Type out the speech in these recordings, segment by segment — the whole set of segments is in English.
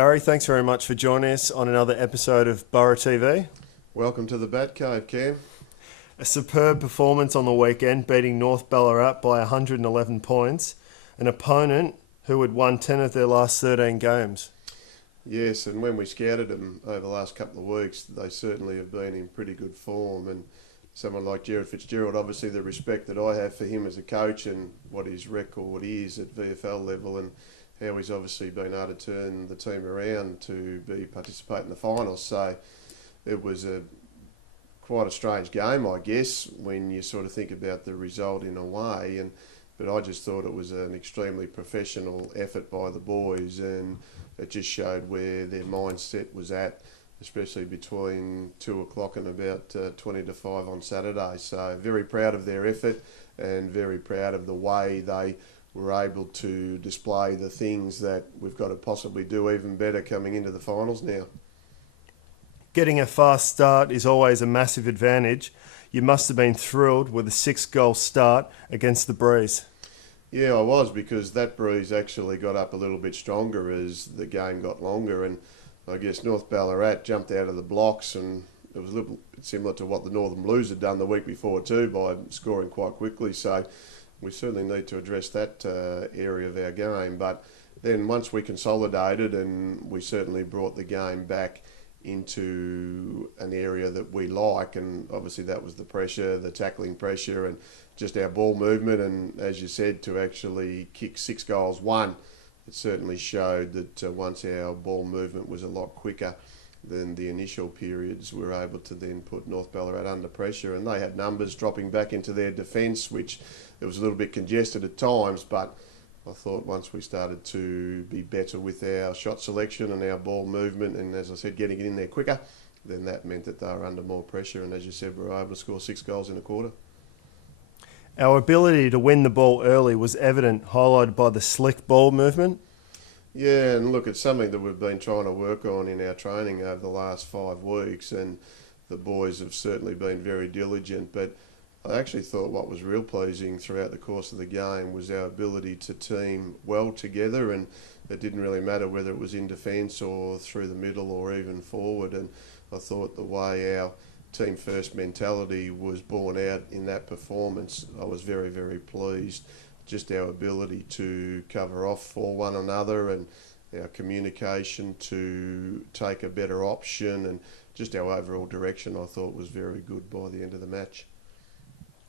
Harry, thanks very much for joining us on another episode of Borough TV. Welcome to the Bat Cave, Cam. A superb performance on the weekend, beating North Ballarat by 111 points, an opponent who had won 10 of their last 13 games. Yes, and when we scouted them over the last couple of weeks, they certainly have been in pretty good form. And someone like Jared Fitzgerald, obviously the respect that I have for him as a coach and what his record is at VFL level and how he's obviously been able to turn the team around to participate in the finals. So it was quite a strange game, I guess, when you sort of think about the result in a way. But I just thought it was an extremely professional effort by the boys, and it just showed where their mindset was at, especially between 2 o'clock and about 20 to 5 on Saturday. So very proud of their effort and very proud of the way they were able to display the things that we've got to possibly do even better coming into the finals now. Getting a fast start is always a massive advantage. You must have been thrilled with a 6-goal start against the Breeze. Yeah, I was, because that Breeze actually got up a little bit stronger as the game got longer, and I guess North Ballarat jumped out of the blocks, and it was a little bit similar to what the Northern Blues had done the week before too, by scoring quite quickly. So we certainly need to address that area of our game. But then once we consolidated, and we certainly brought the game back into an area that we like, and obviously that was the pressure, the tackling pressure, and just our ball movement. And as you said, to actually kick 6 goals, it certainly showed that once our ball movement was a lot quicker than the initial periods, we were able to then put North Ballarat under pressure, and they had numbers dropping back into their defence, which it was a little bit congested at times. But I thought once we started to be better with our shot selection and our ball movement, and as I said, getting it in there quicker, then that meant that they were under more pressure, and as you said, we were able to score 6 goals in a quarter. Our ability to win the ball early was evident, highlighted by the slick ball movement. Yeah, and look, it's something that we've been trying to work on in our training over the last 5 weeks, and the boys have certainly been very diligent. But I actually thought what was real pleasing throughout the course of the game was our ability to team well together, and it didn't really matter whether it was in defence or through the middle or even forward. And I thought the way our team first mentality was borne out in that performance, I was very, very pleased. Just our ability to cover off for one another, and our communication to take a better option, and just our overall direction, I thought was very good by the end of the match.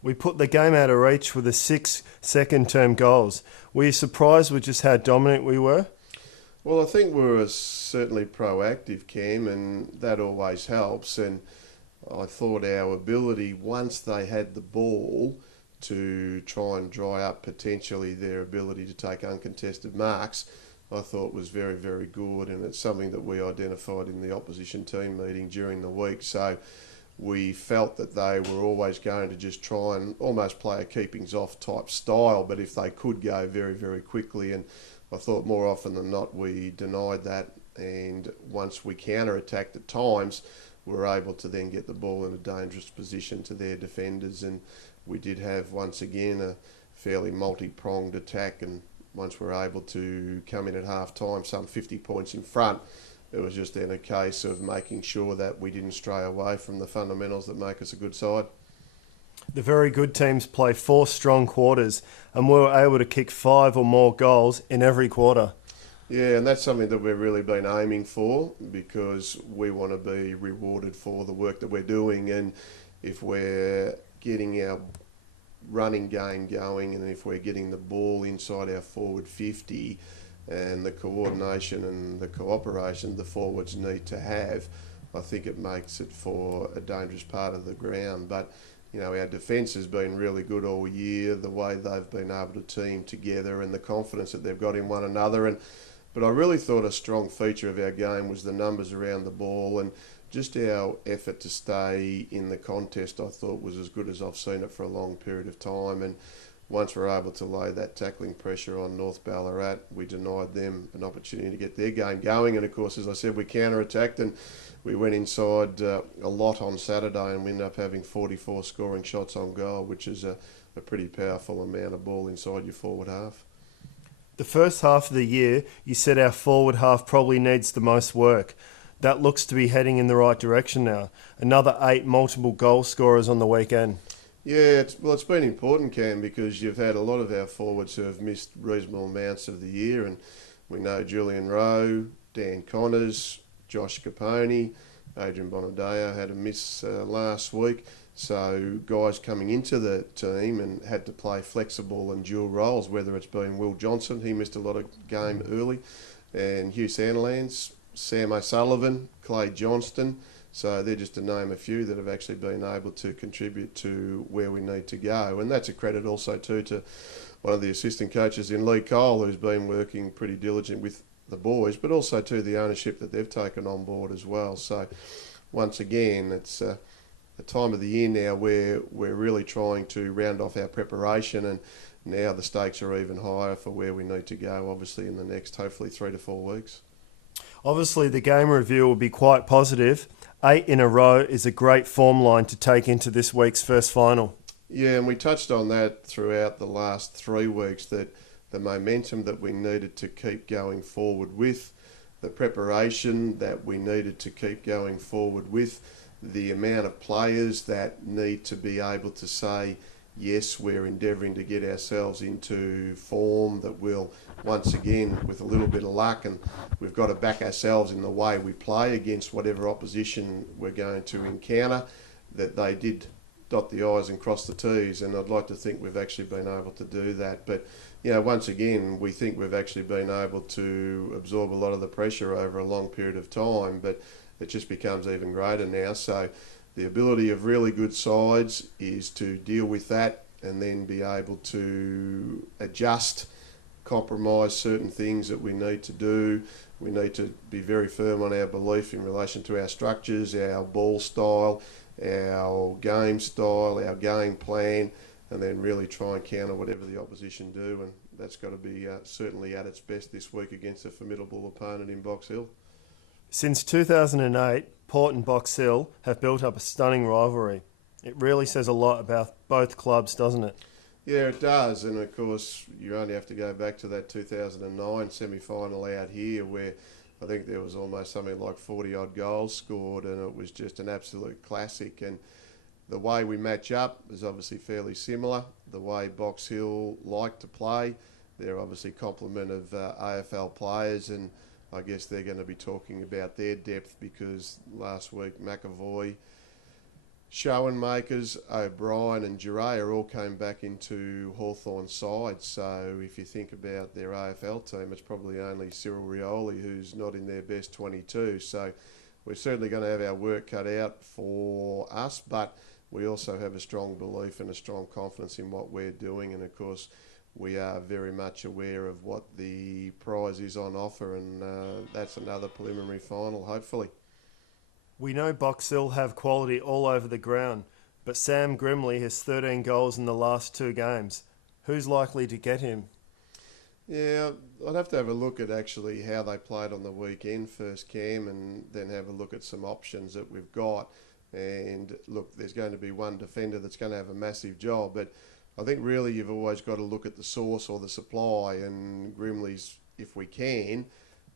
We put the game out of reach with the 6 second-term goals. Were you surprised with just how dominant we were? Well, I think we were certainly proactive, Cam, and that always helps. And I thought our ability, once they had the ball, to try and dry up potentially their ability to take uncontested marks, I thought was very, very good. And it's something that we identified in the opposition team meeting during the week. So we felt that they were always going to just try and almost play a keepings off type style, but if they could go very, very quickly. And I thought more often than not we denied that, and once we counter-attacked at times, we were able to then get the ball in a dangerous position to their defenders. And we did have, once again, a fairly multi-pronged attack, and once we were able to come in at half-time some 50 points in front, it was just then a case of making sure that we didn't stray away from the fundamentals that make us a good side. The very good teams play 4 strong quarters, and we were able to kick 5 or more goals in every quarter. Yeah, and that's something that we've really been aiming for, because we want to be rewarded for the work that we're doing. And if we're getting our running game going, and if we're getting the ball inside our forward 50, and the coordination and the cooperation the forwards need to have, I think it makes it for a dangerous part of the ground. But our defence has been really good all year, the way they've been able to team together and the confidence that they've got in one another. But I really thought a strong feature of our game was the numbers around the ball, and just our effort to stay in the contest, I thought, was as good as I've seen it for a long period of time. And once we were able to lay that tackling pressure on North Ballarat, we denied them an opportunity to get their game going. And of course, as I said, we counter-attacked, and we went inside a lot on Saturday, and we ended up having 44 scoring shots on goal, which is a pretty powerful amount of ball inside your forward half. The first half of the year, you said our forward half probably needs the most work. That looks to be heading in the right direction now. Another 8 multiple goal scorers on the weekend. Yeah, it's been important, Cam, because you've had a lot of our forwards who have missed reasonable amounts of the year, and we know Julian Rowe, Dan Connors, Josh Capone, Adrian Bonadeo had a miss last week. So guys coming into the team and had to play flexible and dual roles, whether it's been Will Johnson, he missed a lot of game early, and Hugh Sandilands, Sam O'Sullivan, Clay Johnston. So they're just to name a few that have actually been able to contribute to where we need to go. And that's a credit also too to one of the assistant coaches in Lee Cole, who's been working pretty diligent with the boys, but also to the ownership that they've taken on board as well. So once again, it's a time of the year now where we're really trying to round off our preparation, and now the stakes are even higher for where we need to go, obviously, in the next, hopefully, 3 to 4 weeks. Obviously, the game review will be quite positive. 8 in a row is a great form line to take into this week's first final. Yeah, and we touched on that throughout the last 3 weeks, that the momentum that we needed to keep going forward with, the preparation that we needed to keep going forward with, the amount of players that need to be able to say, yes, we're endeavouring to get ourselves into form that will, once again, with a little bit of luck, and we've got to back ourselves in the way we play against whatever opposition we're going to encounter, that they did dot the I's and cross the T's, and I'd like to think we've actually been able to do that. But, once again, we think we've actually been able to absorb a lot of the pressure over a long period of time, but it just becomes even greater now. So the ability of really good sides is to deal with that and then be able to adjust, compromise certain things that we need to do. We need to be very firm on our belief in relation to our structures, our ball style, our game style, our game plan, and then really try and counter whatever the opposition do. And that's got to be certainly at its best this week against a formidable opponent in Box Hill. Since 2008, Port and Box Hill have built up a stunning rivalry. It really says a lot about both clubs, doesn't it? Yeah, it does. And of course, you only have to go back to that 2009 semi-final out here where I think there was almost something like 40-odd goals scored, and it was just an absolute classic. And the way we match up is obviously fairly similar. The way Box Hill like to play, they're obviously complement of AFL players, and I guess they're going to be talking about their depth because last week McAvoy, Schoenmakers, O'Brien and Giray all came back into Hawthorn's side. So if you think about their AFL team, it's probably only Cyril Rioli who's not in their best 22. So we're certainly going to have our work cut out for us, but we also have a strong belief and a strong confidence in what we're doing. And of course, we are very much aware of what the prize is on offer, and that's another preliminary final, hopefully. We know Box Hill have quality all over the ground, but Sam Grimley has 13 goals in the last 2 games. Who's likely to get him? Yeah, I'd have to have a look at actually how they played on the weekend first, Cam, and then have a look at some options that we've got. And look, there's going to be one defender that's going to have a massive job, but I think really you've always got to look at the source or the supply, and Grimley's, if we can,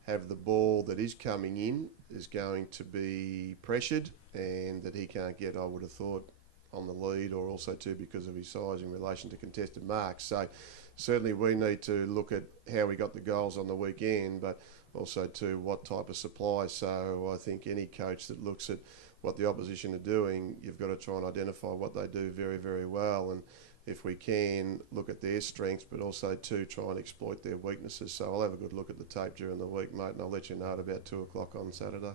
have the ball that is coming in is going to be pressured, and that he can't get, I would have thought, on the lead, or also too because of his size in relation to contested marks. So certainly we need to look at how we got the goals on the weekend, but also to what type of supply. So I think any coach that looks at what the opposition are doing, you've got to try and identify what they do very, very well, and if we can, look at their strengths, but also to try and exploit their weaknesses. So I'll have a good look at the tape during the week, mate, and I'll let you know at about 2 o'clock on Saturday.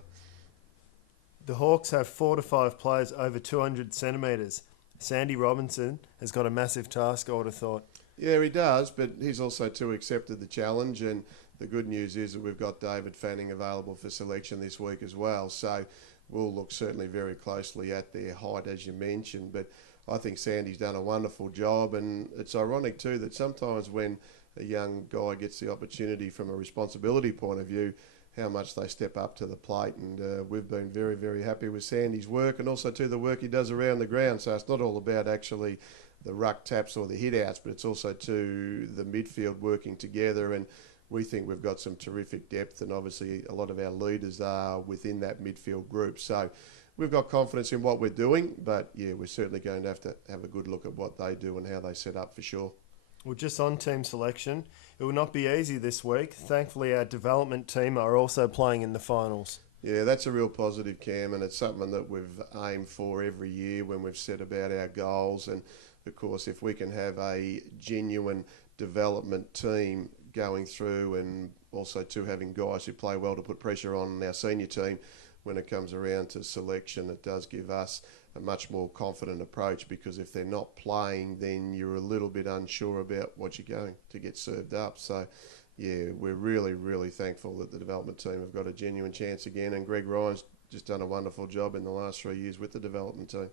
The Hawks have 4 to 5 players over 200 centimetres. Sandy Robinson has got a massive task, I would have thought. Yeah, he does, but he's also too accepted the challenge, and the good news is that we've got David Fanning available for selection this week as well. So we'll look certainly very closely at their height, as you mentioned, but I think Sandy's done a wonderful job, and it's ironic too that sometimes when a young guy gets the opportunity from a responsibility point of view, how much they step up to the plate. And we've been very, very happy with Sandy's work, and also to the work he does around the ground. So it's not all about actually the ruck taps or the hit outs, but it's also to the midfield working together. And we think we've got some terrific depth, and obviously a lot of our leaders are within that midfield group. So we've got confidence in what we're doing, but yeah, we're certainly going to have a good look at what they do and how they set up for sure. Well, just on team selection, it will not be easy this week. Thankfully, our development team are also playing in the finals. Yeah, that's a real positive, Cam, and it's something that we've aimed for every year when we've set about our goals. And of course, if we can have a genuine development team going through, and also to having guys who play well to put pressure on our senior team when it comes around to selection, it does give us a much more confident approach, because if they're not playing, then you're a little bit unsure about what you're going to get served up. So yeah, we're really, really thankful that the development team have got a genuine chance again, and Greg Ryan's just done a wonderful job in the last 3 years with the development team.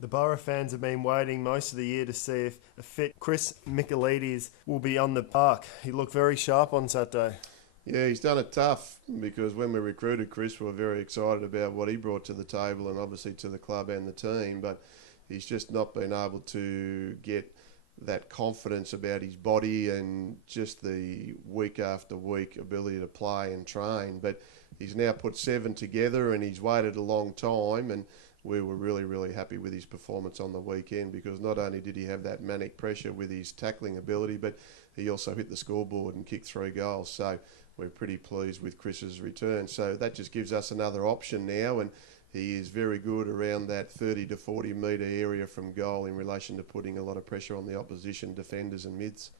The Borough fans have been waiting most of the year to see if a fit Chris McLeans will be on the park. He looked very sharp on Saturday. Yeah, he's done it tough, because when we recruited Chris, we were very excited about what he brought to the table and obviously to the club and the team, but he's just not been able to get that confidence about his body and just the week after week ability to play and train. But he's now put 7 together, and he's waited a long time, and we were really, really happy with his performance on the weekend, because not only did he have that manic pressure with his tackling ability, but he also hit the scoreboard and kicked 3 goals. So we're pretty pleased with Chris's return. So that just gives us another option now, and he is very good around that 30 to 40 metre area from goal in relation to putting a lot of pressure on the opposition defenders and mids.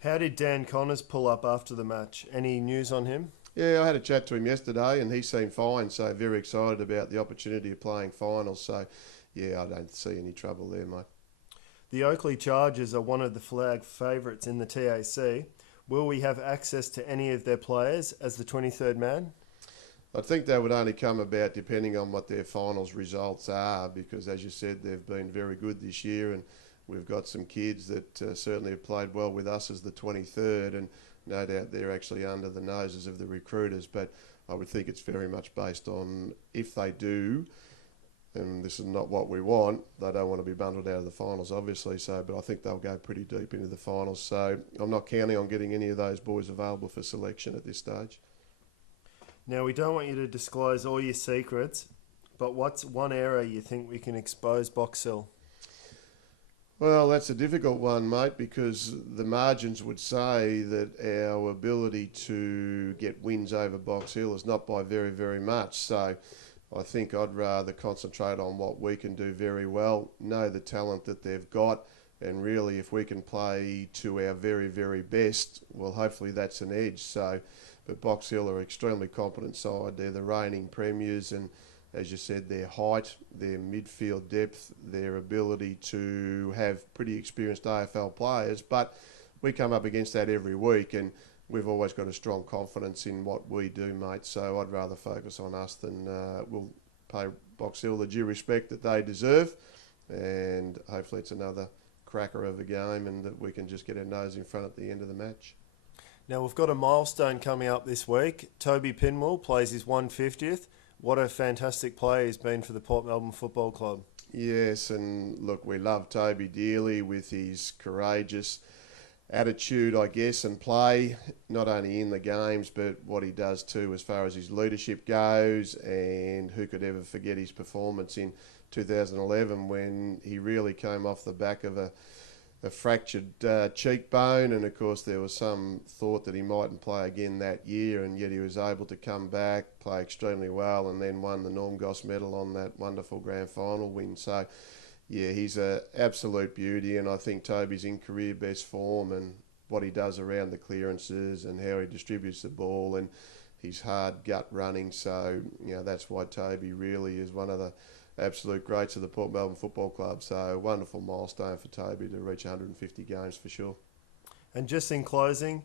How did Dan Connors pull up after the match? Any news on him? Yeah, I had a chat to him yesterday, and he seemed fine, so very excited about the opportunity of playing finals. So yeah, I don't see any trouble there, mate. The Oakley Chargers are one of the flag favourites in the TAC. Will we have access to any of their players as the 23rd man? I think that would only come about depending on what their finals results are, because as you said, they've been very good this year, and we've got some kids that certainly have played well with us as the 23rd, and no doubt they're actually under the noses of the recruiters. But I would think it's very much based on if they do, and this is not what we want, they don't want to be bundled out of the finals, obviously, so, but I think they'll go pretty deep into the finals. So I'm not counting on getting any of those boys available for selection at this stage. Now, we don't want you to disclose all your secrets, but what's one area you think we can expose Box Hill? Well, that's a difficult one, mate, because the margins would say that our ability to get wins over Box Hill is not by very, very much. So I think I'd rather concentrate on what we can do very well, know the talent that they've got, and really if we can play to our very, very best, well, hopefully that's an edge. So, but Box Hill are an extremely competent side. They're the reigning premiers, and as you said, their height, their midfield depth, their ability to have pretty experienced AFL players. But we come up against that every week, and we've always got a strong confidence in what we do, mate. So I'd rather focus on us than we'll pay Box Hill the due respect that they deserve. And hopefully it's another cracker of a game, and that we can just get our nose in front at the end of the match. Now, we've got a milestone coming up this week. Toby Pinwall plays his 150th. What a fantastic play he's been for the Port Melbourne Football Club. Yes, and look, we love Toby dearly with his courageous attitude, I guess, and play, not only in the games, but what he does too as far as his leadership goes. And who could ever forget his performance in 2011 when he really came off the back of a fractured cheekbone, and of course there was some thought that he mightn't play again that year, and yet he was able to come back, play extremely well, and then won the Norm Goss medal on that wonderful grand final win. So yeah, he's an absolute beauty, and I think Toby's in career best form, and what he does around the clearances and how he distributes the ball and his hard gut running. So that's why Toby really is one of the absolute greats of the Port Melbourne Football Club. So wonderful milestone for Toby to reach 150 games for sure. And just in closing,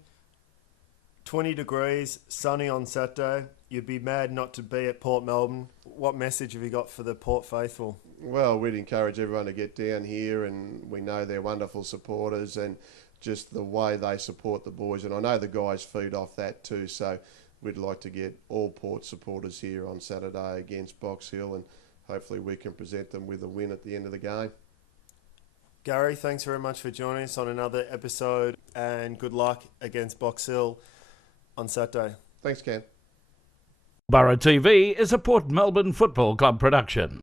20 degrees, sunny on Saturday. You'd be mad not to be at Port Melbourne. What message have you got for the Port faithful? Well, we'd encourage everyone to get down here, and we know they're wonderful supporters, and just the way they support the boys. And I know the guys feed off that too, so we'd like to get all Port supporters here on Saturday against Box Hill, and hopefully we can present them with a win at the end of the game. Gary, thanks very much for joining us on another episode, and good luck against Box Hill on Saturday. Thanks, Cam. Borough TV is a Port Melbourne Football Club production.